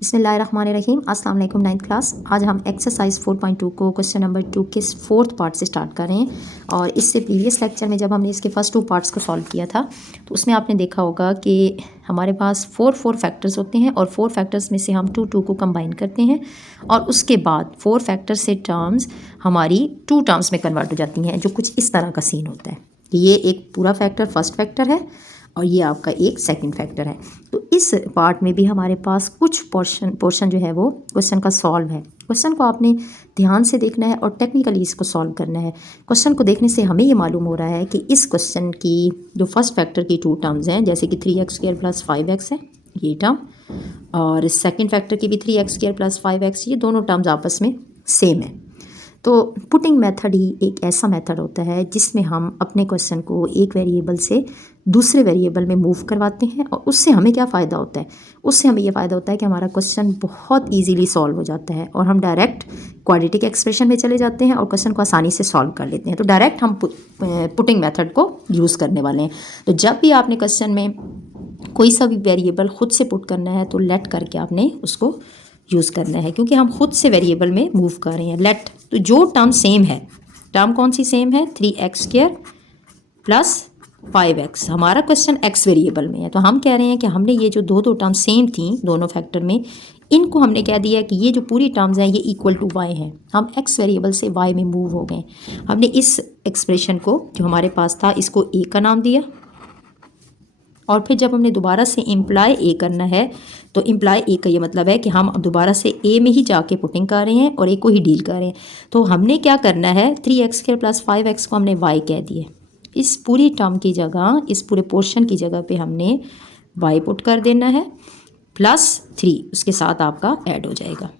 बिस्मिल्लाहिर्रहमानिर्रहीम। अस्सलाम वालेकुम। 9th class. आज हम एक्सरसाइज 4.2 को क्वेश्चन नंबर 2 के 4th पार्ट से स्टार्ट कर रहे हैं। और इससे प्रीवियस लेक्चर में जब हमने इसके फर्स्ट 2 पार्ट्स को सॉल्व किया था तो उसमें आपने देखा होगा कि हमारे पास 4 फैक्टर्स होते हैं और 4 फैक्टर्स में से हम 2 को कंबाइन करते हैं और उसके बाद 4 फैक्टर्स से टर्म्स हमारी 2 टर्म्स में कन्वर्ट हो जाती हैं, जो कुछ इस तरह का सीन होता है कि ये एक पूरा फैक्टर फर्स्ट फैक्टर है और ये आपका एक सेकंड फैक्टर है। तो इस पार्ट में भी हमारे पास कुछ पोर्शन जो है वो क्वेश्चन का सॉल्व है। क्वेश्चन को आपने ध्यान से देखना है और टेक्निकली इसको सॉल्व करना है। क्वेश्चन को देखने से हमें ये मालूम हो रहा है कि इस क्वेश्चन की जो फर्स्ट फैक्टर की 2 टर्म्स हैं, जैसे कि 3x² + 5x है ये टर्म, और सेकेंड फैक्टर की भी 3x² + 5x, ये दोनों टर्म्स आपस में सेम है। तो पुटिंग मेथड ही एक ऐसा मेथड होता है जिसमें हम अपने क्वेश्चन को एक वेरिएबल से दूसरे वेरिएबल में मूव करवाते हैं और उससे हमें क्या फ़ायदा होता है, उससे हमें ये फ़ायदा होता है कि हमारा क्वेश्चन बहुत इजीली सॉल्व हो जाता है और हम डायरेक्ट क्वाड्रेटिक एक्सप्रेशन में चले जाते हैं और क्वेश्चन को आसानी से सॉल्व कर लेते हैं। तो डायरेक्ट हम पुटिंग मेथड को यूज़ करने वाले हैं। तो जब भी आपने क्वेश्चन में कोई सा भी वेरिएबल खुद से पुट करना है तो लेट करके आपने उसको यूज़ करना है, क्योंकि हम खुद से वेरिएबल में मूव कर रहे हैं। लेट, तो जो टर्म सेम है, टर्म कौन सी सेम है, 3x² + 5x। हमारा क्वेश्चन x वेरिएबल में है तो हम कह रहे हैं कि हमने ये जो दो टर्म सेम थी दोनों फैक्टर में, इनको हमने कह दिया कि ये जो पूरी टर्म्स हैं ये इक्वल टू y है। हम x वेरिएबल से y में मूव हो गए। हमने इस एक्सप्रेशन को जो हमारे पास था इसको a का नाम दिया और फिर जब हमने दोबारा से इम्प्लाई ए करना है तो इम्प्लाई ए का ये मतलब है कि हम अब दोबारा से ए में ही जाके पुटिंग कर रहे हैं और ए को ही डील कर रहे हैं। तो हमने क्या करना है, 3x² + 5x को हमने y कह दिए। इस पूरी टर्म की जगह, इस पूरे पोर्शन की जगह पे हमने y पुट कर देना है +3 उसके साथ आपका ऐड हो जाएगा।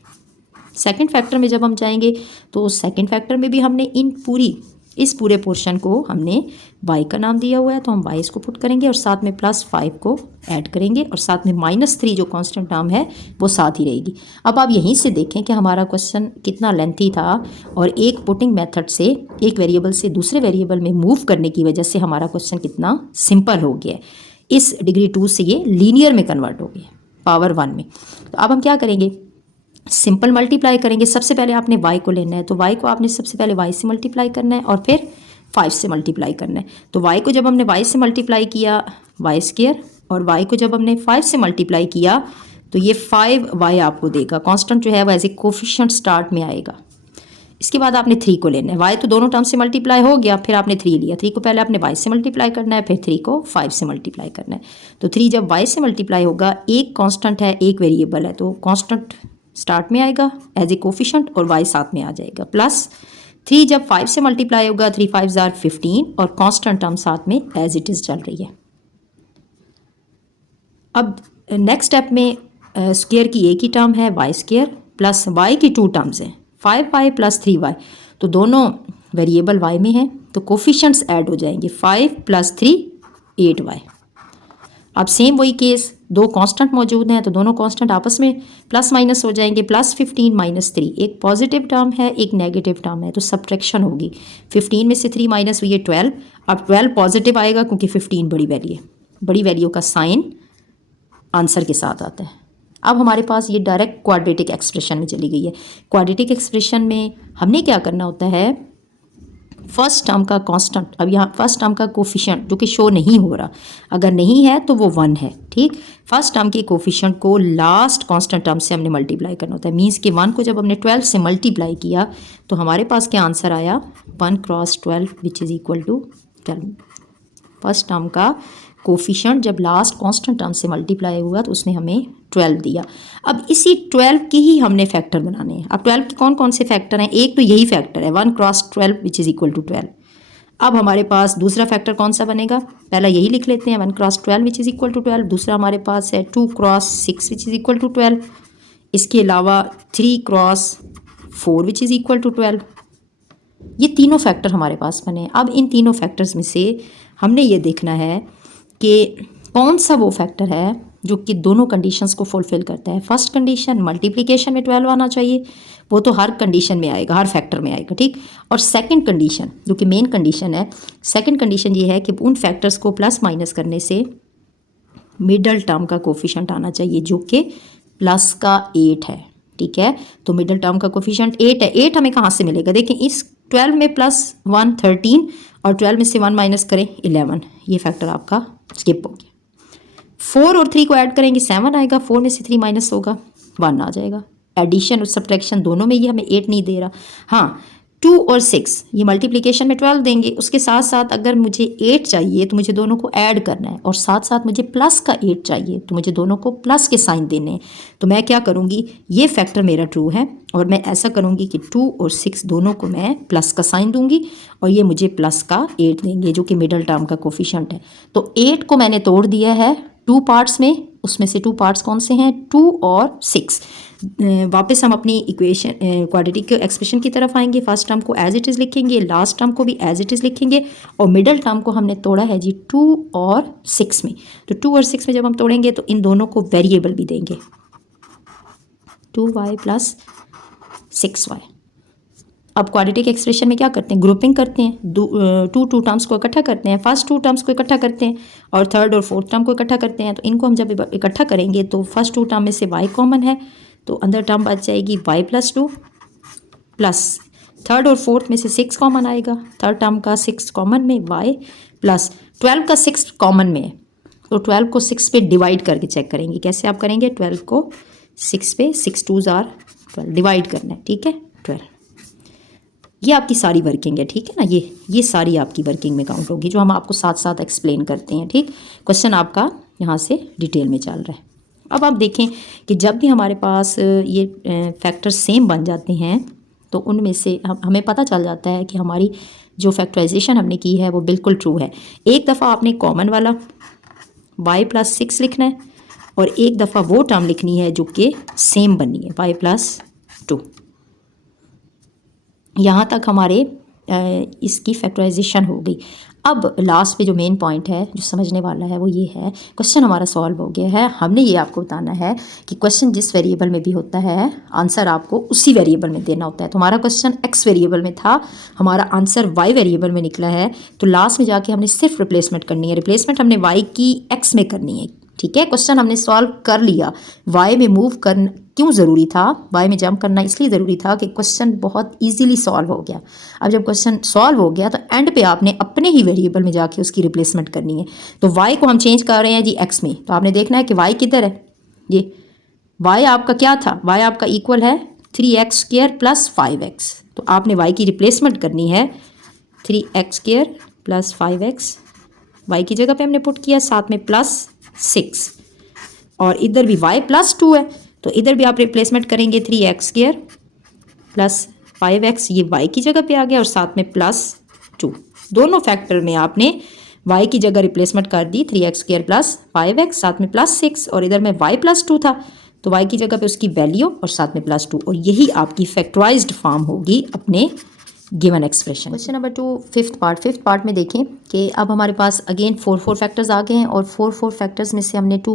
सेकंड फैक्टर में जब हम जाएंगे तो सेकंड फैक्टर में भी हमने इस पूरे पोर्शन को हमने y का नाम दिया हुआ है तो हम y इसको पुट करेंगे और साथ में +5 को ऐड करेंगे और साथ में -3 जो कांस्टेंट टर्म है वो साथ ही रहेगी। अब आप यहीं से देखें कि हमारा क्वेश्चन कितना लेंथी था और एक पुटिंग मेथड से एक वेरिएबल से दूसरे वेरिएबल में मूव करने की वजह से हमारा क्वेश्चन कितना सिंपल हो गया है। इस डिग्री 2 से ये लीनियर में कन्वर्ट हो गया, पावर 1 में। तो अब हम क्या करेंगे, सिंपल मल्टीप्लाई करेंगे। सबसे पहले आपने y को लेना है तो y को आपने सबसे पहले y से मल्टीप्लाई करना है और फिर 5 से मल्टीप्लाई करना है। तो y को जब हमने y से मल्टीप्लाई किया y² और y को जब हमने 5 से मल्टीप्लाई किया तो ये 5y आपको देगा। कांस्टेंट जो है वो एज ए कोफिशिएंट स्टार्ट में आएगा। इसके बाद आपने 3 को लेना है। y तो दोनों टर्म से मल्टीप्लाई हो गया, फिर आपने 3 लिया। 3 को पहले आपने y से मल्टीप्लाई करना है, फिर 3 को 5 से मल्टीप्लाई करना है। तो 3 जब y से मल्टीप्लाई होगा, एक कांस्टेंट है एक वेरिएबल है तो कांस्टेंट स्टार्ट में आएगा एज ए कोफिशिएंट और y साथ में आ जाएगा। +3 जब 5 से मल्टीप्लाई होगा, 3 5 = 15 और कांस्टेंट टर्म साथ में एज इट इज़ चल रही है। अब नेक्स्ट स्टेप में स्क्वायर की एक ही टर्म है y² प्लस y की 2 टर्म्स हैं 5y + 3y। तो दोनों वेरिएबल y में हैं तो कोफिशिएंट्स ऐड हो जाएंगे। 5 + 3 8y। अब सेम वही केस, 2 कांस्टेंट मौजूद हैं तो दोनों कांस्टेंट आपस में प्लस माइनस हो जाएंगे। +15 - 3, एक पॉजिटिव टर्म है एक नेगेटिव टर्म है तो सब्ट्रैक्शन होगी। 15 में से 3 माइनस हुई है 12। अब 12 पॉजिटिव आएगा क्योंकि 15 बड़ी वैल्यू है, बड़ी वैल्यू का साइन आंसर के साथ आता है। अब हमारे पास ये डायरेक्ट क्वाड्रेटिक एक्सप्रेशन में चली गई है। क्वाड्रेटिक एक्सप्रेशन में हमने क्या करना होता है, फर्स्ट टर्म का कांस्टेंट, अब यहाँ फर्स्ट टर्म का कोफिशिएंट जो कि शो नहीं हो रहा, अगर नहीं है तो वो 1 है, ठीक। फर्स्ट टर्म के कोफिशिएंट को लास्ट कांस्टेंट टर्म से हमने मल्टीप्लाई करना होता है। मीन्स कि 1 को जब हमने 12 से मल्टीप्लाई किया तो हमारे पास क्या आंसर आया, 1 × 12 which is equal to 12। First term का कोफिशिएंट जब लास्ट कांस्टेंट टर्म से मल्टीप्लाई हुआ तो उसने हमें 12 दिया। अब इसी 12 की ही हमने फैक्टर बनाने हैं। अब 12 के कौन कौन से फैक्टर हैं, एक तो यही फैक्टर है 1 × 12 विच इज़ इक्वल टू 12। अब हमारे पास दूसरा फैक्टर कौन सा बनेगा, पहला यही लिख लेते हैं 1 × 12 विच इज़ इक्वल टू 12। दूसरा हमारे पास है 2 × 6 विच इज़ इक्वल टू 12। इसके अलावा 3 × 4 विच इज़ इक्वल टू 12। ये तीनों फैक्टर हमारे पास बने। अब इन तीनों फैक्टर्स में से हमने ये देखना है कि कौन सा वो फैक्टर है जो कि दोनों कंडीशंस को फुलफिल करता है। फर्स्ट कंडीशन मल्टीप्लिकेशन में 12 आना चाहिए, वो तो हर कंडीशन में आएगा, हर फैक्टर में आएगा, ठीक। और सेकंड कंडीशन जो कि मेन कंडीशन है, सेकंड कंडीशन ये है कि उन फैक्टर्स को प्लस माइनस करने से मिडल टर्म का कोफिशिएंट आना चाहिए जो कि प्लस का 8 है, ठीक है। तो मिडिल टर्म का कोफिशिएंट 8 है। 8 हमें कहाँ से मिलेगा? देखिए इस 12 में प्लस 1 13 और 12 में से 1 माइनस करें 11, ये फैक्टर आपका स्किप हो गया। 4 और 3 को ऐड करेंगे 7 आएगा, 4 में से 3 माइनस होगा 1 आ जाएगा। एडिशन और सब्ट्रैक्शन दोनों में ये हमें 8 नहीं दे रहा। हाँ 2 और 6 ये मल्टीप्लिकेशन में 12 देंगे, उसके साथ साथ अगर मुझे 8 चाहिए तो मुझे दोनों को ऐड करना है, और साथ साथ मुझे प्लस का 8 चाहिए तो मुझे दोनों को प्लस के साइन देने हैं। तो मैं क्या करूँगी, ये फैक्टर मेरा ट्रू है और मैं ऐसा करूँगी कि 2 और 6 दोनों को मैं प्लस का साइन दूंगी और ये मुझे प्लस का 8 देंगे जो कि मिडल टर्म का कोफिशिएंट है। तो 8 को मैंने तोड़ दिया है 2 पार्ट्स में, उसमें से 2 पार्ट्स कौन से हैं? 2 और 6। वापस हम अपनी इक्वेशन क्वाड्रेटिक एक्सप्रेशन की तरफ आएंगे। फर्स्ट टर्म को एज इट इज़ लिखेंगे, लास्ट टर्म को भी एज इट इज़ लिखेंगे और मिडल टर्म को हमने तोड़ा है जी 2 और 6 में। तो 2 और 6 में जब हम तोड़ेंगे तो इन दोनों को वेरिएबल भी देंगे, 2y प्लस 6y। अब क्वाड्रेटिक एक्सप्रेशन में क्या करते हैं? ग्रुपिंग करते हैं, टू टर्म्स को इकट्ठा करते हैं, फर्स्ट 2 टर्म्स को इकट्ठा करते हैं और थर्ड और फोर्थ टर्म को इकट्ठा करते हैं। तो इनको हम जब इकट्ठा करेंगे तो फर्स्ट 2 टर्म में से y कॉमन है तो अंदर टर्म बच जाएगी y प्लस 2 प्लस थर्ड और फोर्थ में से 6 कॉमन आएगा, थर्ड टर्म का 6 कॉमन में y प्लस 12 का 6 कॉमन में है तो 12 को 6 पे डिवाइड करके चेक करेंगे। कैसे आप करेंगे? 12 को 6 पे 6 2s आर 12 डिवाइड करना है, ठीक है 12। ये आपकी सारी वर्किंग है, ठीक है ना। ये सारी आपकी वर्किंग में काउंट होगी जो हम आपको साथ साथ एक्सप्लेन करते हैं, ठीक। क्वेश्चन आपका यहाँ से डिटेल में चल रहा है। अब आप देखें कि जब भी हमारे पास ये फैक्टर सेम बन जाते हैं तो उनमें से हमें पता चल जाता है कि हमारी जो फैक्टराइजेशन हमने की है वो बिल्कुल ट्रू है। एक दफ़ा आपने कॉमन वाला y प्लस 6 लिखना है और एक दफ़ा वो टर्म लिखनी है जो कि सेम बननी है, y प्लस 2। यहाँ तक हमारे इसकी फैक्टराइजेशन हो गई। अब लास्ट पे जो मेन पॉइंट है जो समझने वाला है वो ये है, क्वेश्चन हमारा सॉल्व हो गया है। हमने ये आपको बताना है कि क्वेश्चन जिस वेरिएबल में भी होता है आंसर आपको उसी वेरिएबल में देना होता है। तो हमारा क्वेश्चन x वेरिएबल में था, हमारा आंसर y वेरिएबल में निकला है, तो लास्ट में जाके हमने सिर्फ रिप्लेसमेंट करनी है। रिप्लेसमेंट हमने y की x में करनी है, ठीक है। क्वेश्चन हमने सॉल्व कर लिया। y में मूव करना क्यों ज़रूरी था? y में जंप करना इसलिए ज़रूरी था कि क्वेश्चन बहुत इजीली सॉल्व हो गया। अब जब क्वेश्चन सॉल्व हो गया तो एंड पे आपने अपने ही वेरिएबल में जाके उसकी रिप्लेसमेंट करनी है। तो y को हम चेंज कर रहे हैं जी x में, तो आपने देखना है कि y किधर है। ये y आपका क्या था? y आपका इक्वल है 3x² प्लस 5x। तो आपने y की रिप्लेसमेंट करनी है 3x² प्लस 5x। y की जगह पे हमने पुट किया, साथ में प्लस 6 और इधर भी y प्लस 2 है तो इधर भी आप रिप्लेसमेंट करेंगे 3x² प्लस 5x, ये y की जगह पे आ गया और साथ में प्लस 2। दोनों फैक्टर में आपने y की जगह रिप्लेसमेंट कर दी 3x² प्लस 5x, साथ में प्लस 6 और इधर में y प्लस 2 था तो y की जगह पे उसकी वैल्यू और साथ में प्लस 2, और यही आपकी फैक्टराइज्ड फॉर्म होगी अपने given expression. Question number 2 fifth part में देखें कि अब हमारे पास अगेन 4 फैक्टर्स आ गए हैं और 4 फैक्टर्स में से हमने टू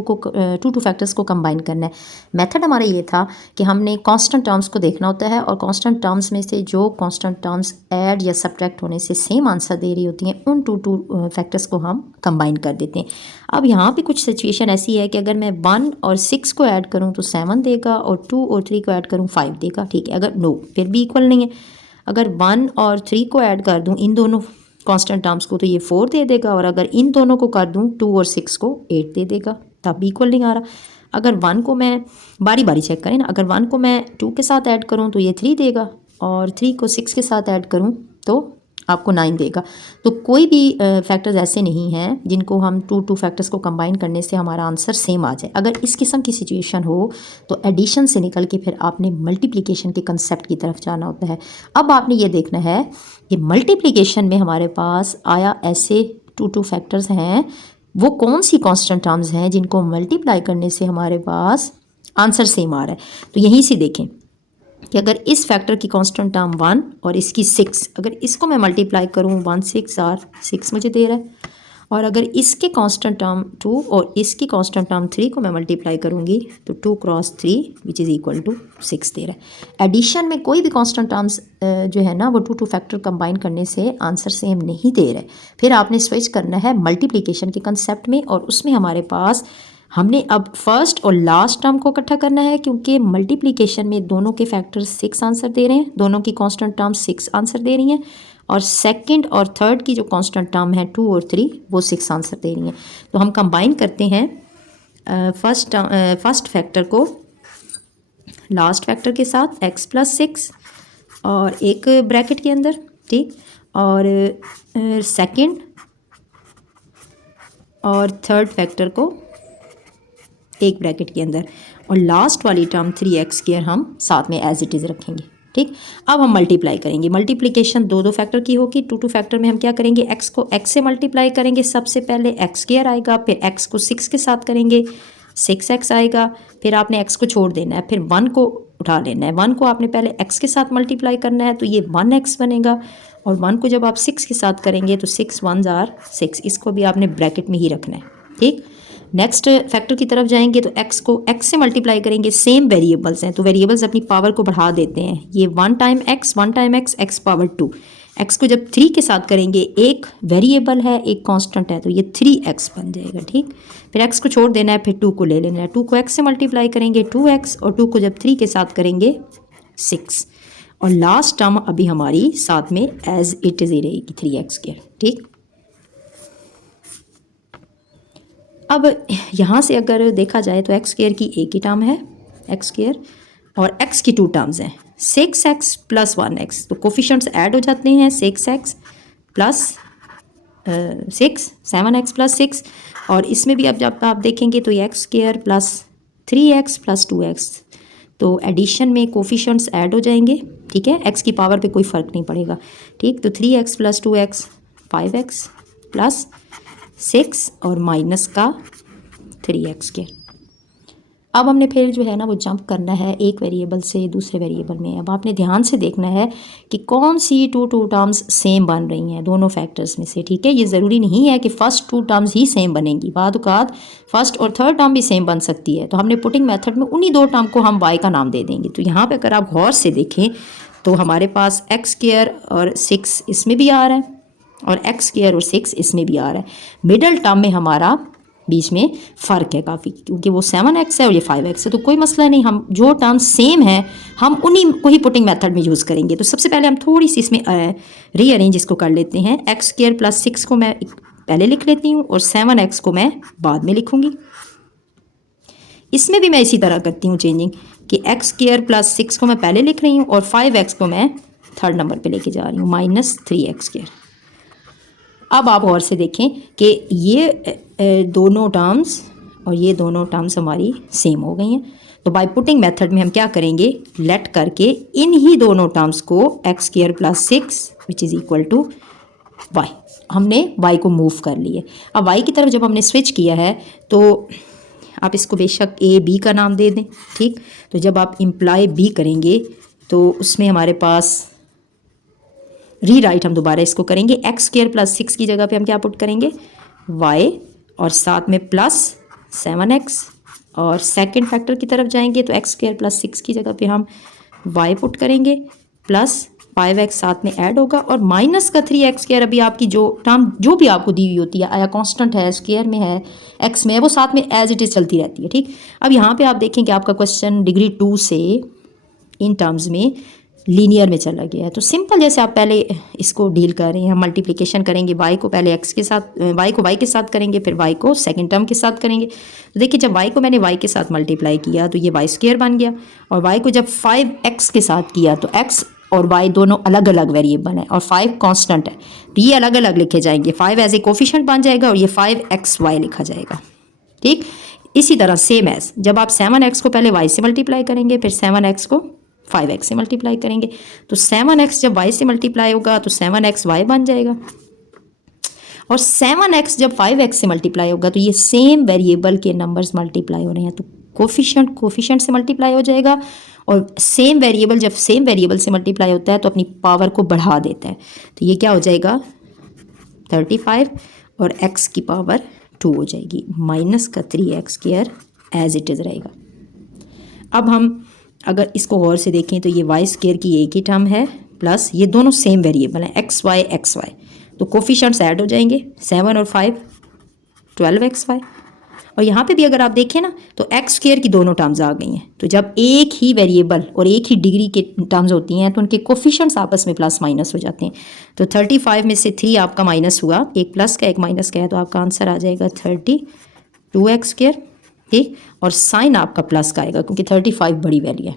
फैक्टर्स को कंबाइन करना है। मेथड हमारा ये था कि हमने कांस्टेंट टर्म्स को देखना होता है और कांस्टेंट टर्म्स में से जो कांस्टेंट टर्म्स ऐड या सब्ट्रैक्ट होने से सेम आंसर दे रही होती हैं उन टू फैक्टर्स को हम कंबाइन कर देते हैं। अब यहाँ पे कुछ सिचुएशन ऐसी है कि अगर मैं 1 और 6 को ऐड करूँ तो 7 देगा और 2 और 3 को ऐड करूँ 5 देगा, ठीक है। अगर नो फिर भी इक्वल नहीं है। अगर 1 और 3 को ऐड कर दूं इन दोनों कांस्टेंट टर्म्स को तो ये 4 दे देगा, और अगर इन दोनों को कर दूं 2 और 6 को 8 दे देगा, तब भी इक्वल नहीं आ रहा। अगर 1 को मैं बारी बारी चेक करें ना, अगर 1 को मैं 2 के साथ ऐड करूं तो ये 3 देगा और 3 को 6 के साथ ऐड करूं तो आपको 9 देगा। तो कोई भी फैक्टर्स ऐसे नहीं हैं जिनको हम टू फैक्टर्स को कंबाइन करने से हमारा आंसर सेम आ जाए। अगर इस किस्म की सिचुएशन हो तो एडिशन से निकल के फिर आपने मल्टीप्लिकेशन के कंसेप्ट की तरफ जाना होता है। अब आपने ये देखना है कि मल्टीप्लिकेशन में हमारे पास आया ऐसे टू फैक्टर्स हैं, वो कौन सी कांस्टेंट टर्म्स हैं जिनको मल्टीप्लाई करने से हमारे पास आंसर सेम आ रहा है। तो यहीं से देखें कि अगर इस फैक्टर की कांस्टेंट टर्म 1 और इसकी 6, अगर इसको मैं मल्टीप्लाई करूँ 1 6 आर 6 मुझे दे रहा है, और अगर इसके कांस्टेंट टर्म 2 और इसकी कांस्टेंट टर्म 3 को मैं मल्टीप्लाई करूँगी तो 2 cross 3 which is equal to 6 दे रहा है। एडिशन में कोई भी कांस्टेंट टर्म्स जो है ना वो टू फैक्टर कंबाइन करने से आंसर सेम नहीं दे रहे। फिर आपने स्विच करना है मल्टीप्लिकेशन के कंसेप्ट में, और उसमें हमारे पास हमने अब फर्स्ट और लास्ट टर्म को इकट्ठा करना है, क्योंकि मल्टीप्लिकेशन में दोनों के फैक्टर 6 आंसर दे रहे हैं, दोनों की कांस्टेंट टर्म 6 आंसर दे रही हैं, और सेकंड और थर्ड की जो कांस्टेंट टर्म है 2 और 3 वो 6 आंसर दे रही हैं। तो हम कंबाइन करते हैं फर्स्ट फैक्टर को लास्ट फैक्टर के साथ x + 6 और एक ब्रैकेट के अंदर, ठीक, और सेकंड और थर्ड फैक्टर को एक ब्रैकेट के अंदर, और लास्ट वाली टर्म 3x² हम साथ में एज इट इज़ रखेंगे, ठीक। अब हम मल्टीप्लाई करेंगे, मल्टीप्लिकेशन दो फैक्टर की होगी। 2 फैक्टर में हम क्या करेंगे, x को x से मल्टीप्लाई करेंगे, सबसे पहले x² आएगा, फिर x को 6 के साथ करेंगे 6x आएगा, फिर आपने x को छोड़ देना है, फिर 1 को उठा लेना है, 1 को आपने पहले x के साथ मल्टीप्लाई करना है तो ये 1x बनेगा, और 1 को जब आप 6 के साथ करेंगे तो 6 1s are 6, इसको भी आपने ब्रैकेट में ही रखना है, ठीक। नेक्स्ट फैक्टर की तरफ जाएंगे तो x को x से मल्टीप्लाई करेंगे, सेम वेरिएबल्स हैं तो वेरिएबल्स अपनी पावर को बढ़ा देते हैं, ये 1 time x x power 2, x को जब 3 के साथ करेंगे, एक वेरिएबल है एक कांस्टेंट है तो ये 3x बन जाएगा, ठीक। फिर x को छोड़ देना है, फिर 2 को ले लेना है, 2 को x से मल्टीप्लाई करेंगे 2x, और 2 को जब 3 के साथ करेंगे 6, और लास्ट टर्म अभी हमारी साथ में एज इट इज़ ही रहेगी 3x², ठीक। अब यहाँ से अगर देखा जाए तो x² की एक ही टर्म है x², और x की 2 टर्म्स हैं 6x + 1x, तो कोफिशिएंट्स ऐड हो जाते हैं 6x + 6 7x + 6, और इसमें भी अब जब आप देखेंगे तो ये x² + 3x + 2x, तो एडिशन में कोफिशिएंट्स ऐड हो जाएंगे, ठीक है, x की पावर पे कोई फ़र्क नहीं पड़ेगा, ठीक। तो 3x + 2x 5x + 6 और माइनस का 3x²। अब हमने फिर जो है ना वो जंप करना है एक वेरिएबल से दूसरे वेरिएबल में। अब आपने ध्यान से देखना है कि कौन सी 2 टर्म्स सेम बन रही हैं दोनों फैक्टर्स में से, ठीक है। ये ज़रूरी नहीं है कि फ़र्स्ट 2 टर्म्स ही सेम बनेंगी, बाद फर्स्ट और थर्ड टर्म भी सेम बन सकती है। तो हमने पुटिंग मेथड में उन्हीं 2 टर्म को हम y का नाम दे देंगे। तो यहाँ पर अगर आप गौर से देखें तो हमारे पास x² और 6 इसमें भी आ रहा है, और x² और 6 इसमें भी आ रहा है। मिडल टर्म में हमारा बीच में फ़र्क है काफ़ी, क्योंकि वो 7x है और ये 5x है, तो कोई मसला नहीं, हम जो टर्म सेम है हम उन्हीं को ही पुटिंग मेथड में यूज़ करेंगे। तो सबसे पहले हम थोड़ी सी इसमें रीअरेंज इसको कर लेते हैं। x² + 6 को मैं पहले लिख लेती हूँ और 7x को मैं बाद में लिखूँगी। इसमें भी मैं इसी तरह करती हूँ चेंजिंग कि x² + 6 को मैं पहले लिख रही हूँ और 5x को मैं थर्ड नंबर पे लेके जा रही हूँ, -3x²। अब आप और से देखें कि ये दोनों टर्म्स और ये दोनों टर्म्स हमारी सेम हो गई हैं। तो बाय पुटिंग मेथड में हम क्या करेंगे, लेट करके इन ही दोनों टर्म्स को x² + 6 which is equal to y, हमने y को मूव कर लिए। अब y की तरफ जब हमने स्विच किया है तो आप इसको बेशक a b का नाम दे दें, ठीक। तो जब आप इम्प्लाई b करेंगे तो उसमें हमारे पास रीराइट हम दोबारा इसको करेंगे, x² + 6 की जगह पे हम क्या पुट करेंगे y, और साथ में प्लस 7x, और सेकंड फैक्टर की तरफ जाएंगे तो x² + 6 की जगह पे हम y पुट करेंगे, प्लस 5x साथ में ऐड होगा, और माइनस का 3x²। अभी आपकी जो टर्म जो भी आपको दी हुई होती है, या कांस्टेंट है, स्क्वायर में है, x में है, वो साथ में एज इट इज़ चलती रहती है, ठीक। अब यहाँ पे आप देखें कि आपका क्वेश्चन डिग्री 2 से इन टर्म्स में लीनियर में चला गया है। तो सिंपल जैसे आप पहले इसको डील कर रहे हैं, हम मल्टीप्लिकेशन करेंगे, y को पहले x के साथ, y को y के साथ करेंगे, फिर y को सेकंड टर्म के साथ करेंगे। तो देखिए जब y को मैंने y के साथ मल्टीप्लाई किया तो ये y² बन गया, और y को जब 5x के साथ किया तो x और y दोनों अलग अलग वेरिएबल हैं और 5 कांस्टेंट है, तो ये अलग अलग लिखे जाएंगे, 5 एज ए कोफिशिएंट बन जाएगा और ये 5xy लिखा जाएगा, ठीक। इसी तरह सेम एज जब आप 7x को पहले y से मल्टीप्लाई करेंगे, फिर 7x को 5x से मल्टीप्लाई करेंगे, तो 7x जब y से मल्टीप्लाई होगा तो 7xy बन जाएगा, और 7x जब 5x से मल्टीप्लाई होगा तो ये सेम वेरिएबल के नंबर्स मल्टीप्लाई हो रहे हैं, तो कोफिशिएंट से मल्टीप्लाई हो जाएगा, और सेम वेरिएबल जब सेम वेरिएबल से मल्टीप्लाई होता है तो अपनी पावर को बढ़ा देता है। तो ये क्या हो जाएगा 35 और x की पावर 2 हो जाएगी, माइनस का 3x² एज इट इज़ रहेगा। अब हम अगर इसको गौर से देखें तो ये y² की एक ही टर्म है, प्लस ये दोनों सेम वेरिएबल हैं xy, तो कोफिशिएंट्स ऐड हो जाएंगे, 7 और 5 12xy, और यहाँ पे भी अगर आप देखें ना तो एक्स स्क्वायर की दोनों टर्म्स आ गई हैं। तो जब एक ही वेरिएबल और एक ही डिग्री के टर्म्स होती हैं तो उनके कोफिशिएंट्स आपस में प्लस माइनस हो जाते हैं। तो 35 में से 3 आपका माइनस हुआ, एक प्लस का एक माइनस का है, तो आपका आंसर आ जाएगा 32x स्क्वायर। ठीक, और साइन आपका प्लस का आएगा क्योंकि 35 बड़ी वैल्यू है।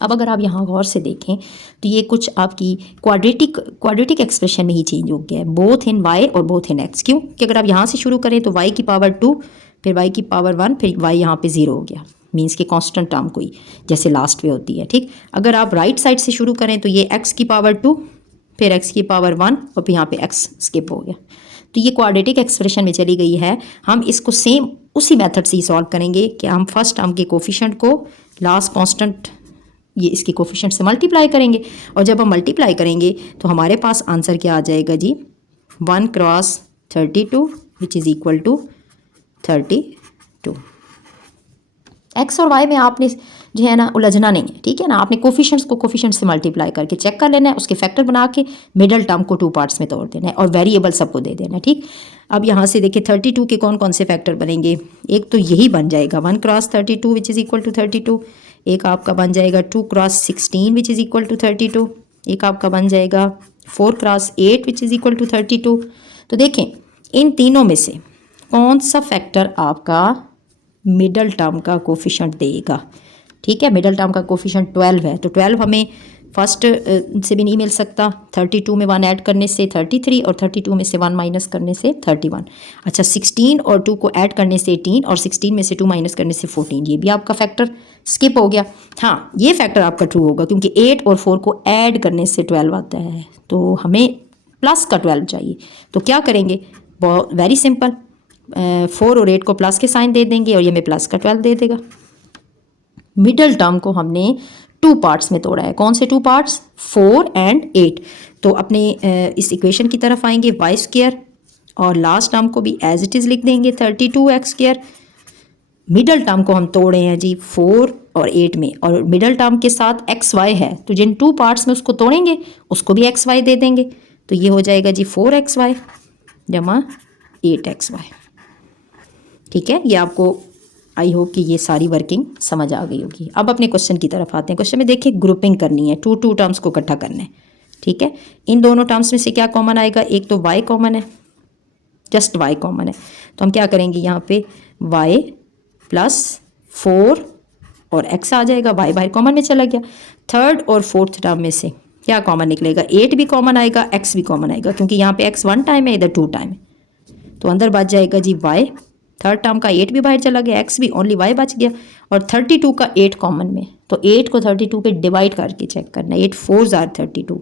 अब अगर आप यहाँ गौर से देखें तो ये कुछ आपकी क्वाड्रेटिक एक्सप्रेशन में ही चेंज हो गया है, बोथ इन y और बोथ इन x। क्यों? कि अगर आप यहाँ से शुरू करें तो y की पावर 2, फिर y की पावर 1, फिर y यहाँ पे 0 हो गया, मीन्स कि कांस्टेंट टर्म कोई जैसे लास्ट में होती है। ठीक, अगर आप राइट साइड से शुरू करें तो ये x की पावर 2, फिर x की पावर 1 और फिर यहाँ पे x स्किप हो गया। तो ये क्वाड्रेटिक एक्सप्रेशन में चली गई है। हम इसको सेम उसी मेथड से ही सॉल्व करेंगे कि हम फर्स्ट टर्म के कोफिशिएंट को लास्ट कांस्टेंट ये इसके कोफिशिएंट से मल्टीप्लाई करेंगे, और जब हम मल्टीप्लाई करेंगे तो हमारे पास आंसर क्या आ जाएगा जी, 1 cross 32 which is equal to 32। X और वाई में आपने जो है ना उलझना नहीं है, ठीक है ना। आपने कोफिशिएंट्स को कोफिशिएंट से मल्टीप्लाई करके चेक कर लेना है, उसके फैक्टर बना के मिडल टर्म को 2 पार्ट्स में तोड़ देना है और वेरिएबल सबको दे देना है। ठीक, अब यहाँ से देखिए 32 के कौन कौन से फैक्टर बनेंगे। एक तो यही बन जाएगा 1 cross 32 which is equal to 32। एक आपका बन जाएगा 2 cross 16 which is equal to 32। एक आपका बन जाएगा 4 cross 8 which is equal to 32। तो देखें इन तीनों में से कौन सा फैक्टर आपका मिडल टर्म का कोफिशिएंट देगा। ठीक है, मिडल टर्म का कोफिशिएंट 12 है, तो 12 हमें फर्स्ट से भी नहीं मिल सकता। 32 में 1 ऐड करने से 33 और 32 में से 1 माइनस करने से 31। अच्छा, 16 और 2 को ऐड करने से 18 और 16 में से 2 माइनस करने से 14, ये भी आपका फैक्टर स्किप हो गया। हाँ, ये फैक्टर आपका ट्रू होगा क्योंकि 8 और 4 को ऐड करने से 12 आता है, तो हमें प्लस का 12 चाहिए। तो क्या करेंगे, बहुत वेरी सिंपल, 4 और 8 को प्लस के साइन दे देंगे और ये हमें प्लस का 12 दे देगा। मिडल टर्म को हमने 2 पार्ट्स में तोड़ा है। कौन से 2 पार्ट्स, 4 एंड 8। तो अपने इस इक्वेशन की तरफ आएंगे, वाई स्क्वायर और लास्ट टर्म को भी एज इट इज़ लिख देंगे 32x स्क्वायर। मिडल टर्म को हम तोड़े हैं जी 4 और 8 में, और मिडल टर्म के साथ xy है, तो जिन 2 पार्ट्स में उसको तोड़ेंगे उसको भी xy दे देंगे। तो ये हो जाएगा जी 4xy जमा 8xy। ठीक है, ये आपको आई होप कि ये सारी वर्किंग समझ आ गई होगी। अब अपने क्वेश्चन की तरफ आते हैं। क्वेश्चन में देखिए ग्रुपिंग करनी है, 2 टर्म्स को इकट्ठा करना है। ठीक है, इन दोनों टर्म्स में से क्या कॉमन आएगा, एक तो y कॉमन है, जस्ट y कॉमन है, तो हम क्या करेंगे यहाँ पे y प्लस 4 और x आ जाएगा, y बाहर कॉमन में चला गया। थर्ड और फोर्थ टर्म में से क्या कॉमन निकलेगा, 8 भी कॉमन आएगा, x भी कॉमन आएगा, क्योंकि यहाँ पे x 1 टाइम है, इधर 2 टाइम है, तो अंदर बच जाएगा जी y। थर्ड टर्म का 8 भी बाहर चला गया, x भी, ओनली y बच गया, और 32 का 8 कॉमन में, तो 8 को 32 पे डिवाइड करके चेक करना है, 8 4 आर 32,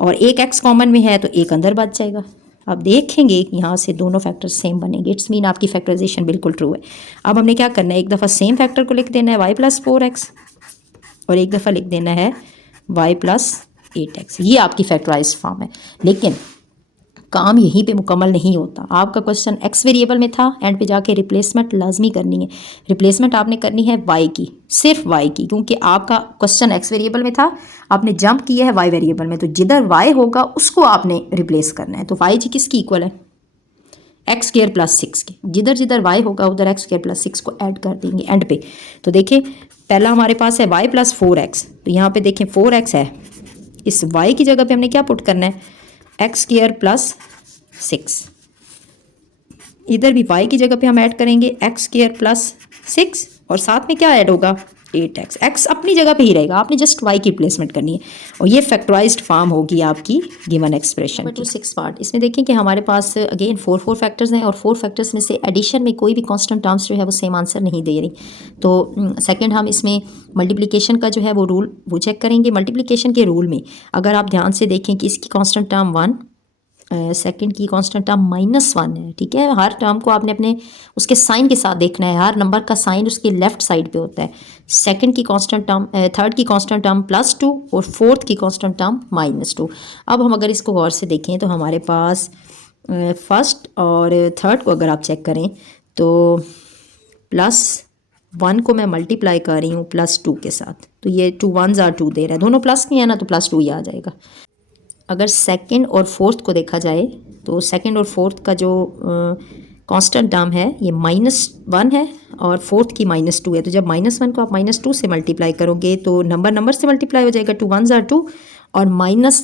और एक x कॉमन में है तो एक अंदर बच जाएगा। अब देखेंगे कि यहाँ से दोनों फैक्टर सेम बनेंगे, इट्स मीन आपकी फैक्टराइजेशन बिल्कुल ट्रू है। अब हमने क्या करना है, एक दफ़ा सेम फैक्टर को लिख देना है y प्लस 4x, और एक दफ़ा लिख देना है y प्लस 8x। ये आपकी फैक्टराइज्ड फॉर्म है, लेकिन काम यहीं पे मुकम्मल नहीं होता। आपका क्वेश्चन x वेरिएबल में था, एंड पे जाके रिप्लेसमेंट लाजमी करनी है। रिप्लेसमेंट आपने करनी है y की, सिर्फ y की, क्योंकि आपका क्वेश्चन x वेरिएबल में था, आपने जंप किया है y वेरिएबल में, तो जिधर y होगा उसको आपने रिप्लेस करना है। तो y जी किसकी इक्वल है, एक्स स्क्वायर प्लस 6 की, जिधर जिधर y होगा उधर एक्स स्क्वायर प्लस 6 को ऐड कर देंगे एंड पे। तो देखिए पहला हमारे पास है y प्लस 4x, तो यहाँ पे देखें 4x है, इस y की जगह पे हमने क्या पुट करना है, एक्स स्क्वायर प्लस 6। इधर भी y की जगह पे हम ऐड करेंगे एक्स स्क्वायर प्लस 6, और साथ में क्या ऐड होगा, 8x। x अपनी जगह पे ही रहेगा, आपने जस्ट y की रिप्लेसमेंट करनी है, और ये फैक्टराइज्ड फॉर्म होगी आपकी गिवन एक्सप्रेशन की। 6 पार्ट, इसमें देखें कि हमारे पास अगेन 4 फैक्टर्स हैं, और 4 फैक्टर्स में से एडिशन में कोई भी कांस्टेंट टर्म्स जो है वो सेम आंसर नहीं दे रही। तो सेकंड हम इसमें मल्टीप्लिकेशन का जो है वो रूल वो चेक करेंगे। मल्टीप्लिकेशन के रूल में अगर आप ध्यान से देखें कि इसकी कांस्टेंट टर्म 1, सेकंड की कांस्टेंट टर्म -1 है। ठीक है, हर टर्म को आपने अपने उसके साइन के साथ देखना है, हर नंबर का साइन उसके लेफ्ट साइड पे होता है। सेकंड की कांस्टेंट टर्म, थर्ड की कांस्टेंट टर्म +2 और फोर्थ की कांस्टेंट टर्म -2। अब हम अगर इसको गौर से देखें तो हमारे पास फर्स्ट और थर्ड को अगर आप चेक करें तो +1 को मैं मल्टीप्लाई कर रही हूँ +2 के साथ, तो ये 2 1s आर 2 दे रहा है, दोनों प्लस नहीं है ना, तो +2 ही आ जाएगा। अगर सेकंड और फोर्थ को देखा जाए तो सेकंड और फोर्थ का जो कांस्टेंट टर्म है ये -1 है और फोर्थ की -2 है। तो जब -1 को आप -2 से मल्टीप्लाई करोगे तो नंबर से मल्टीप्लाई हो जाएगा, 2 1s are 2, और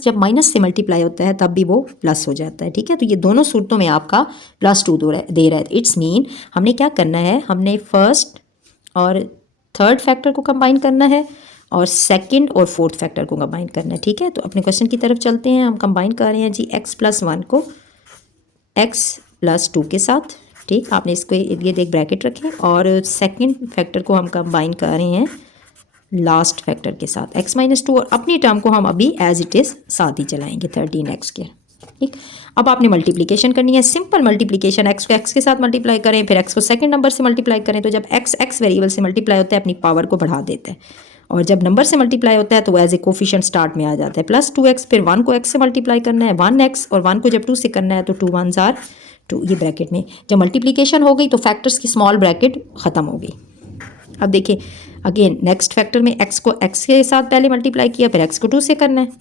जब माइनस से मल्टीप्लाई होता है तब भी वो प्लस हो जाता है। ठीक है, तो ये दोनों सूरतों में आपका +2 दे रहा है। इट्स मीन हमने क्या करना है, हमने फर्स्ट और थर्ड फैक्टर को कंबाइन करना है और सेकंड और फोर्थ फैक्टर को कंबाइन करना है। ठीक है, तो अपने क्वेश्चन की तरफ चलते हैं। हम कंबाइन कर रहे हैं जी x+1 को x+2 के साथ। ठीक, आपने इसको ये एक ब्रैकेट रखें और सेकंड फैक्टर को हम कंबाइन कर रहे हैं लास्ट फैक्टर के साथ x-2, और अपनी टर्म को हम अभी एज इट इज़ साथ ही चलाएंगे 13x²। ठीक, अब आपने मल्टीप्लिकेशन करनी है, सिंपल मल्टीप्लिकेशन। x को x के साथ मल्टीप्लाई करें, फिर x को सेकंड नंबर से मल्टीप्लाई करें। तो जब x वेरिएबल से मल्टीप्लाई होता है अपनी पावर को बढ़ा देता है, और जब नंबर से मल्टीप्लाई होता है तो वो एज ए कोफिशिएंट स्टार्ट में आ जाता है। +2x, फिर 1 को x से मल्टीप्लाई करना है 1x, और 1 को जब 2 से करना है तो 2 1s are 2, ये ब्रैकेट में। जब मल्टीप्लिकेशन हो गई तो फैक्टर्स की स्मॉल ब्रैकेट ख़त्म हो गई। अब देखिए अगेन नेक्स्ट फैक्टर में x को x के साथ पहले मल्टीप्लाई किया, फिर x को 2 से करना है।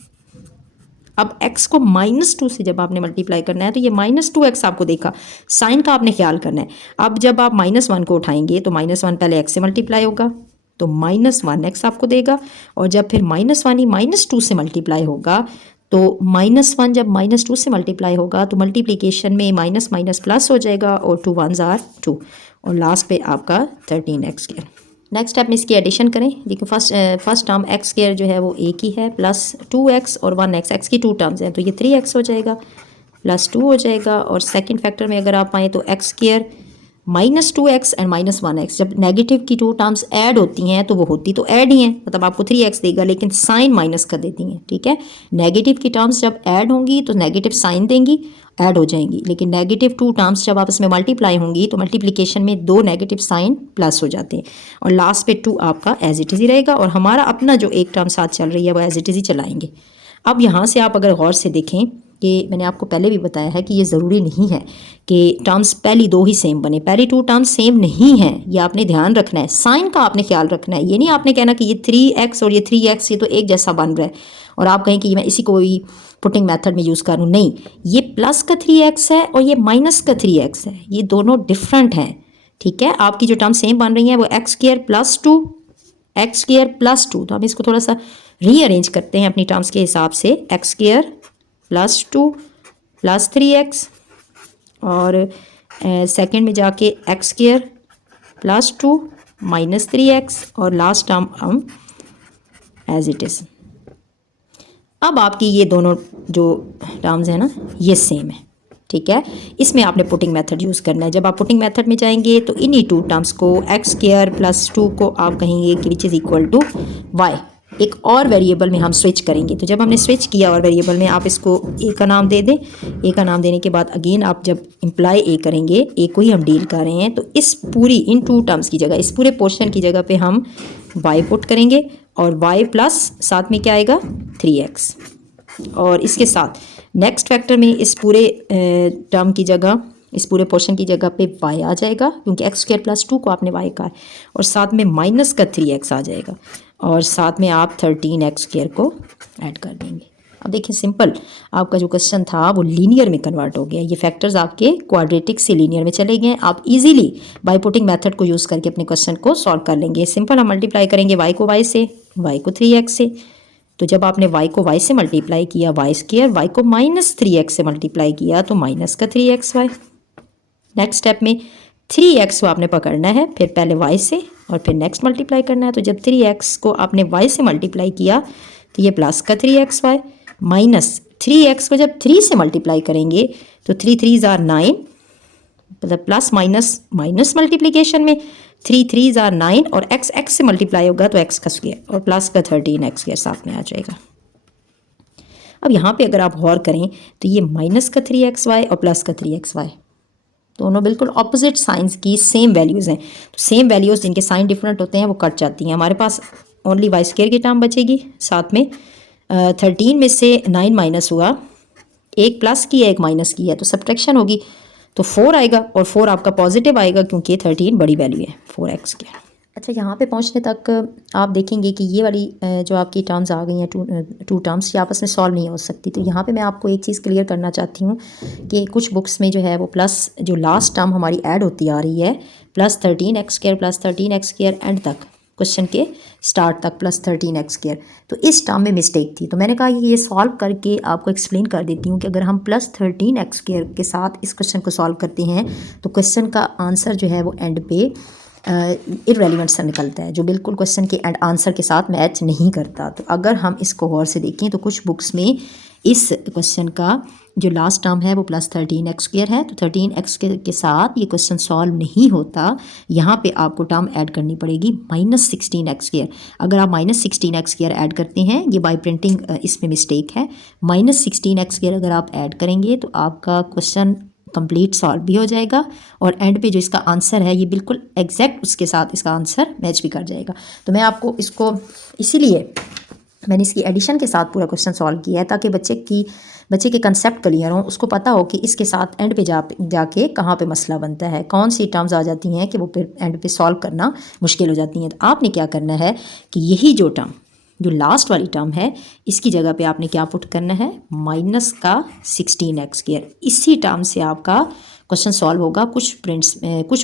अब x को -2 से जब आपने मल्टीप्लाई करना है तो ये -2x आपको देखा, साइन का आपने ख्याल करना है। अब जब आप -1 को उठाएंगे तो -1 पहले x से मल्टीप्लाई होगा तो -1x आपको देगा, और जब फिर -1 ही -2 से मल्टीप्लाई होगा तो -1 जब -2 से मल्टीप्लाई होगा तो मल्टीप्लिकेशन में माइनस माइनस प्लस हो जाएगा और 2 1s are 2, और लास्ट पे आपका 13x²। नेक्स्ट स्टेप में इसकी एडिशन करें। देखो फर्स्ट टर्म x² जो है वो एक ही है, +2x और 1x, x की 2 टर्म्स हैं तो ये 3x हो जाएगा, +2 हो जाएगा। और सेकंड फैक्टर में अगर आप आएँ तो x² -2x एंड -1x, जब नेगेटिव की 2 टर्म्स ऐड होती हैं तो वो होती तो ऐड ही हैं, मतलब आपको 3x देगा लेकिन साइन माइनस कर देती हैं। ठीक है, नेगेटिव की टर्म्स जब ऐड होंगी तो नेगेटिव साइन देंगी, ऐड हो जाएंगी, लेकिन नेगेटिव 2 टर्म्स जब आप इसमें मल्टीप्लाई होंगी तो मल्टीप्लिकेशन में 2 नेगेटिव साइन प्लस हो जाते हैं, और लास्ट पे 2 आपका एज इट इज़ ही रहेगा, और हमारा अपना जो एक टर्म साथ चल रही है वो एज इट इज़ ही चलाएंगे। अब यहाँ से आप अगर गौर से देखें कि मैंने आपको पहले भी बताया है कि ये ज़रूरी नहीं है कि टर्म्स पहली 2 ही सेम बने, पहली 2 टर्म्स सेम नहीं हैं, ये आपने ध्यान रखना है। साइन का आपने ख्याल रखना है, ये नहीं आपने कहना कि ये 3x और ये 3x ये तो एक जैसा बन रहा है और आप कहें कि मैं इसी को ही पुटिंग मेथड में यूज़ करूँ। नहीं, ये प्लस का 3x है और ये माइनस का 3x है, ये दोनों डिफरेंट हैं। ठीक है, आपकी जो टर्म सेम बन रही हैं वो x² +2 तो हम इसको थोड़ा सा रीअरेंज करते हैं अपनी टर्म्स के हिसाब से। x² +2 +3x, और सेकंड में जाके x² +2 -3x, और लास्ट टर्म हम एज इट इज़। अब आपकी ये दोनों जो टर्म्स हैं ना ये सेम है। ठीक है, इसमें आपने पुटिंग मेथड यूज़ करना है। जब आप पुटिंग मेथड में जाएंगे तो इन्हीं 2 टर्म्स को x² +2 को आप कहेंगे कि which is equal to y, एक और वेरिएबल में हम स्विच करेंगे। तो जब हमने स्विच किया और वेरिएबल में आप इसको a का नाम दे दें, a का नाम देने के बाद अगेन आप जब इम्प्लाई a करेंगे, a को ही हम डील कर रहे हैं, तो इस पूरी इन 2 टर्म्स की जगह, इस पूरे पोर्शन की जगह पे हम y पुट करेंगे, और y प्लस साथ में क्या आएगा 3x, और इसके साथ नेक्स्ट फैक्टर में इस पूरे टर्म की जगह, इस पूरे पोर्शन की जगह पे y आ जाएगा क्योंकि x² +2 को आपने y कहा है, और साथ में माइनस का 3x आ जाएगा, और साथ में आप 13x² को ऐड कर देंगे। अब देखिए सिंपल, आपका जो क्वेश्चन था वो लीनियर में कन्वर्ट हो गया, ये फैक्टर्स आपके क्वाड्रेटिक से लीनियर में चले गए। आप इजीली बाय पुटिंग मेथड को यूज़ करके अपने क्वेश्चन को सॉल्व कर लेंगे। सिंपल हम मल्टीप्लाई करेंगे y को y से, y को 3x से, तो जब आपने y को y से मल्टीप्लाई किया y², y को -3x से मल्टीप्लाई किया तो माइनस का 3xy। नेक्स्ट स्टेप में 3x को आपने पकड़ना है, फिर पहले y से और फिर नेक्स्ट मल्टीप्लाई करना है। तो जब 3x को आपने y से मल्टीप्लाई किया तो ये प्लस का 3xy, माइनस 3x को जब 3 से मल्टीप्लाई करेंगे तो 3 3s are 9, मतलब प्लस माइनस माइनस मल्टीप्लिकेशन में 3 3s are 9, और x से मल्टीप्लाई होगा तो x का स्क्वायर, और प्लस का 13x² साथ में आ जाएगा। अब यहाँ पे अगर आप गौर करें तो ये माइनस का 3xy और प्लस का 3xy दोनों बिल्कुल ऑपोजिट साइंस की सेम वैल्यूज़ हैं। तो सेम वैल्यूज़ जिनके साइन डिफरेंट होते हैं वो कट जाती हैं। हमारे पास ओनली y² की टर्म बचेगी, साथ में 13 में से 9 माइनस हुआ, एक प्लस की है एक माइनस की है, तो सब्ट्रैक्शन होगी तो 4 आएगा, और 4 आपका पॉजिटिव आएगा क्योंकि 13 बड़ी वैल्यू है 4x²। अच्छा, यहाँ पे पहुँचने तक आप देखेंगे कि ये वाली जो आपकी टर्म्स आ गई हैं, टू टर्म्स, ये आपस में सॉल्व नहीं हो सकती। तो यहाँ पे मैं आपको एक चीज़ क्लियर करना चाहती हूँ कि कुछ बुक्स में जो है वो प्लस जो लास्ट टर्म हमारी ऐड होती आ रही है, +13x² एंड तक, क्वेश्चन के स्टार्ट तक +13x²। तो इस टर्म में मिस्टेक थी, तो मैंने कहा कि ये सॉल्व करके आपको एक्सप्लेन कर देती हूँ कि अगर हम +13x² के साथ इस क्वेश्चन को सॉल्व करते हैं तो क्वेश्चन का आंसर जो है वो एंड पे इररेलेवेंट सा निकलता है, जो बिल्कुल क्वेश्चन के एंड आंसर के साथ मैच नहीं करता। तो अगर हम इसको गौर से देखें तो कुछ बुक्स में इस क्वेश्चन का जो लास्ट टर्म है वो +13x² है, तो 13x के साथ ये क्वेश्चन सॉल्व नहीं होता। यहाँ पे आपको टर्म ऐड करनी पड़ेगी -16x²। अगर आप -16x² ऐड करते हैं, ये बाय प्रिंटिंग इसमें मिस्टेक है, -16x² अगर आप ऐड करेंगे तो आपका क्वेश्चन कंप्लीट सॉल्व भी हो जाएगा और एंड पे जो इसका आंसर है ये बिल्कुल एग्जैक्ट उसके साथ इसका आंसर मैच भी कर जाएगा। तो मैं आपको इसको इसीलिए मैंने इसकी एडिशन के साथ पूरा क्वेश्चन सॉल्व किया है, ताकि बच्चे के कंसेप्ट क्लियर हों, उसको पता हो कि इसके साथ एंड पे जाके कहाँ पे मसला बनता है, कौन सी टर्म्स आ जाती हैं कि वो फिर एंड पे सॉल्व करना मुश्किल हो जाती हैं। तो आपने क्या करना है कि यही जो टर्म, जो लास्ट वाली टर्म है, इसकी जगह पे आपने क्या पुट करना है, -16x²। इसी टर्म से आपका क्वेश्चन सॉल्व होगा। कुछ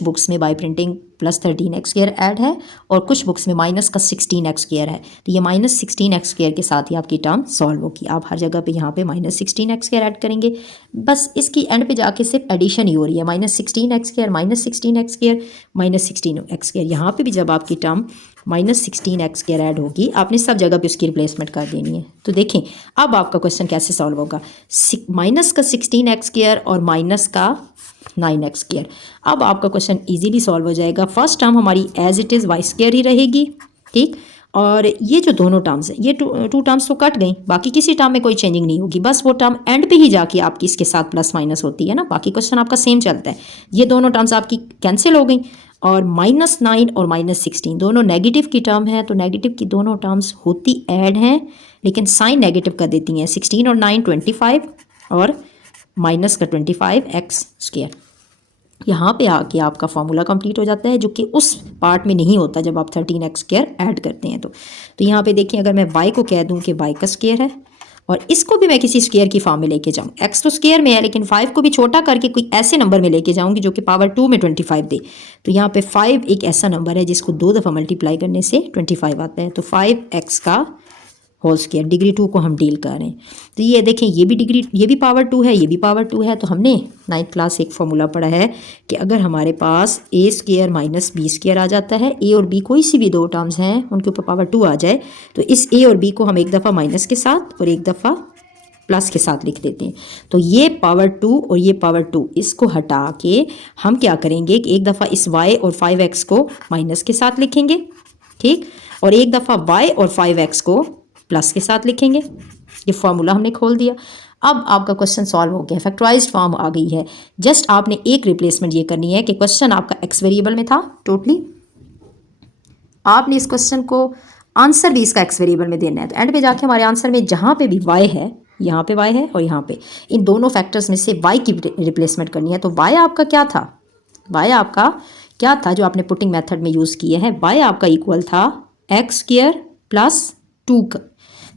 बुक्स में बाय प्रिंटिंग +13x² ऐड है और कुछ बुक्स में -16x² है। तो ये -16x² के साथ ही आपकी टर्म सॉल्व होगी। आप हर जगह पे यहाँ पे -16x² ऐड करेंगे, बस इसकी एंड पे जाके सिर्फ एडिशन ही हो रही है, -16x², -16x², -16x²। यहाँ पे भी जब आपकी टर्म -16x² ऐड होगी, आपने सब जगह पे उसकी रिप्लेसमेंट कर देनी है। तो देखें अब आपका क्वेश्चन कैसे सॉल्व होगा, -16x² और -9x²। अब आपका क्वेश्चन इजीली सॉल्व हो जाएगा। फर्स्ट टर्म हमारी एज इट इज़ y² ही रहेगी, ठीक। और ये जो दोनों टर्म्स हैं, ये टू टर्म्स तो कट गई, बाकी किसी टर्म में कोई चेंजिंग नहीं होगी, बस वो टर्म एंड पे ही जाके आपकी इसके साथ प्लस माइनस होती है ना, बाकी क्वेश्चन आपका सेम चलता है। ये दोनों टर्म्स आपकी कैंसिल हो गई और -9 और -16 दोनों नेगेटिव की टर्म है, तो नेगेटिव की दोनों टर्म्स होती ऐड हैं, लेकिन साइन नेगेटिव कर देती हैं। 16 और 9 25 और माइनस का 25x²। यहाँ पे आके आपका फॉर्मूला कंप्लीट हो जाता है, जो कि उस पार्ट में नहीं होता जब आप 13x² ऐड करते हैं। तो यहाँ पे देखिए, अगर मैं y को कह दूँ कि y का स्क्वायर है और इसको भी मैं किसी स्क्वायर की फॉर्म में लेके जाऊँ, x तो स्क्वायर में है लेकिन 5 को भी छोटा करके कोई ऐसे नंबर में लेके जाऊँगी जो कि पावर 2 में 25 दे। तो यहाँ पे 5 एक ऐसा नंबर है जिसको 2 दफ़ा मल्टीप्लाई करने से 25 आता है। तो 5x का होल स्क्वायर, डिग्री 2 को हम डील कर रहे हैं। तो ये देखें, ये भी पावर 2 है, ये भी पावर 2 है। तो हमने 9th क्लास एक फॉर्मूला पढ़ा है कि अगर हमारे पास a² माइनस b² आ जाता है, a और b कोई सी भी दो टर्म्स हैं उनके ऊपर पावर 2 आ जाए, तो इस a और b को हम एक दफ़ा माइनस के साथ और एक दफ़ा प्लस के साथ लिख देते हैं। तो ये पावर 2 और ये पावर 2, इसको हटा के हम क्या करेंगे कि एक दफ़ा इस y और 5x को माइनस के साथ लिखेंगे, ठीक, और एक दफ़ा y और 5x को प्लस के साथ लिखेंगे। ये फॉर्मूला हमने खोल दिया। अब आपका क्वेश्चन सॉल्व हो गया, फैक्टराइज्ड फॉर्म आ गई है। जस्ट आपने एक रिप्लेसमेंट ये करनी है कि क्वेश्चन आपका x वेरिएबल में था टोटली, आपने इस क्वेश्चन को आंसर भी इसका x वेरिएबल में देना है। तो एंड पे जाके हमारे आंसर में जहाँ पे भी y है, यहाँ पे y है और यहाँ पे, इन दोनों फैक्टर्स में से y की रिप्लेसमेंट करनी है। तो y आपका क्या था, y आपका क्या था जो आपने पुटिंग मेथड में यूज़ किया है, y आपका इक्वल था x² + 2 का।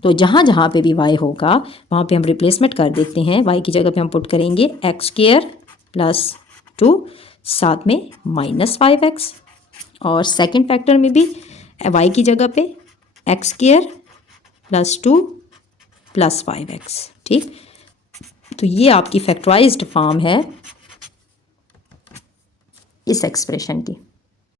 तो जहाँ जहाँ पे भी y होगा वहाँ पे हम रिप्लेसमेंट कर देते हैं, y की जगह पे हम पुट करेंगे x² + 2, साथ में -5x, और सेकंड फैक्टर में भी y की जगह पे x² + 2 + 5x, ठीक। तो ये आपकी फैक्टराइज्ड फॉर्म है इस एक्सप्रेशन की।